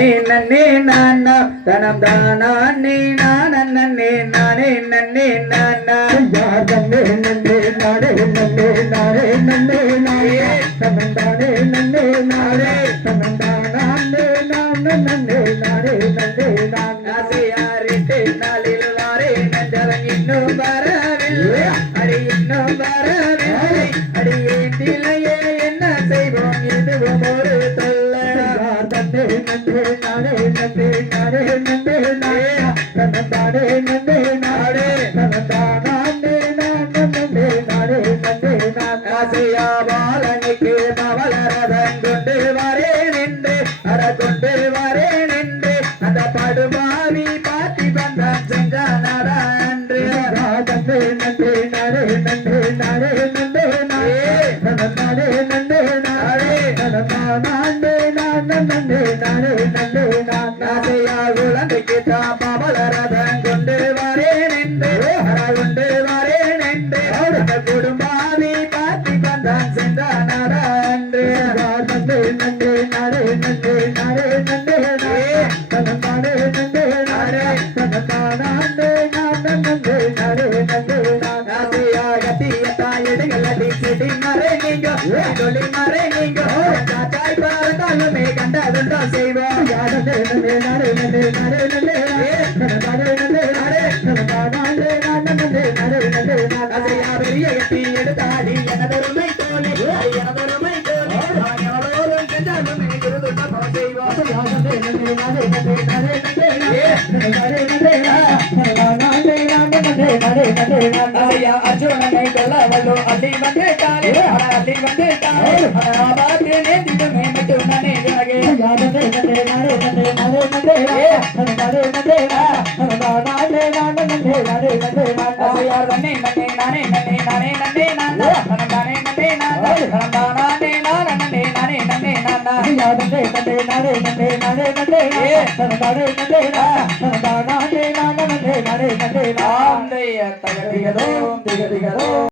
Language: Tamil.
நானே நன்னே நானா தனம் தானே நானே நானே நன்னே நானா நன்னே நன்னே நானே நன்னே நானே நன்னே நானே தனம் தானே நன்னே நானே தனம் தானே நானே நன்னே நானே நன்னே நானா யாரிட்டே நாளில் வாரே நன்றவன் இன்னும் வரவில்லை அடி இன்னும் வரவில்லை அடியேண்டிலையே என்ன செய்வோம் இதுவும் ஒரு தொல்லை நன்னே நன்னே நானே நன்னே நானே நன்னே நானே தனம் தானே நன்னே நானே தனம் தானே நானே நன்னே நானே நன்னே நானா ஆசையா பாலனுக்கு மவளரதன் கொண்டு வரேன் என்று அற கொண்டு வரேன் என்று அந்த படுபாவி பாத்தி பந்தான் செஞ்சானடா என்று நன்னே நன்னே நானே நன்னே நானே நன்னே நானே தனம் தானே நன்னே நானே தனம் தானே நன்னே நானே நன்னே நானா குழந்தைக்கு தாப்பா வளரதன் கொண்டு வரேன் என்று கொண்டு வரேன் என்று அந்த குடும்பாவி பாத்தி பந்தான் சென்றானடா என்று நன்னே நன்னே நானே நன்னே நானே நன்னே நானே தனம் தானே நன்னே நானே தனம் தானே நானே நன்னே நானே நன்னே நானா கத்தியத்தா எடுகளடி செடி மறை நீங்க தொழில் மறை நீங்க காய் பார்த்தாலுமே கண்டதுண்டோ செய்வோம் யாரே நன்னே நானே நன்னே நானே நன்னே தனம் தானே நன்னே நானே தனம் தானே நன்னே நானே நன்னே நானா பெரிய கத்தி எடுத்தாடி எனதொருமை தோழி எனதொருமை தோழி எவளோரும் செஞ்சாலுமே குருதுண்டோ செய்வோம் யாரே நன்னே நானே நன்னே நானே நன்னே நானே நன்னே நானே அர்ஜுனனை கொல்லவல்லோ அள்ளி வந்துட்டானே அள்ளி வந்துட்டானே ஆபாத்து நேந்திடுமே மட்டும் நானே ஜனகே யாரே நன்னே நானே நன்னே நானே நன்னே நானே நன்னே நானே நன்னே நானே நன்னே நானா யார் நன்னே நன்னே நானே நன்னே நானே நன்னே நானா நானே நன்னே நானா நானே நானே நன்னே நானே நன்னே நானா யார் நன்னே நன்னே நானே நன்னே நானே நன்னே நானே நன்னே நானா நானே நானே நன்னே நானே நன்னே நானே தகதிகளோ திகதிகளோ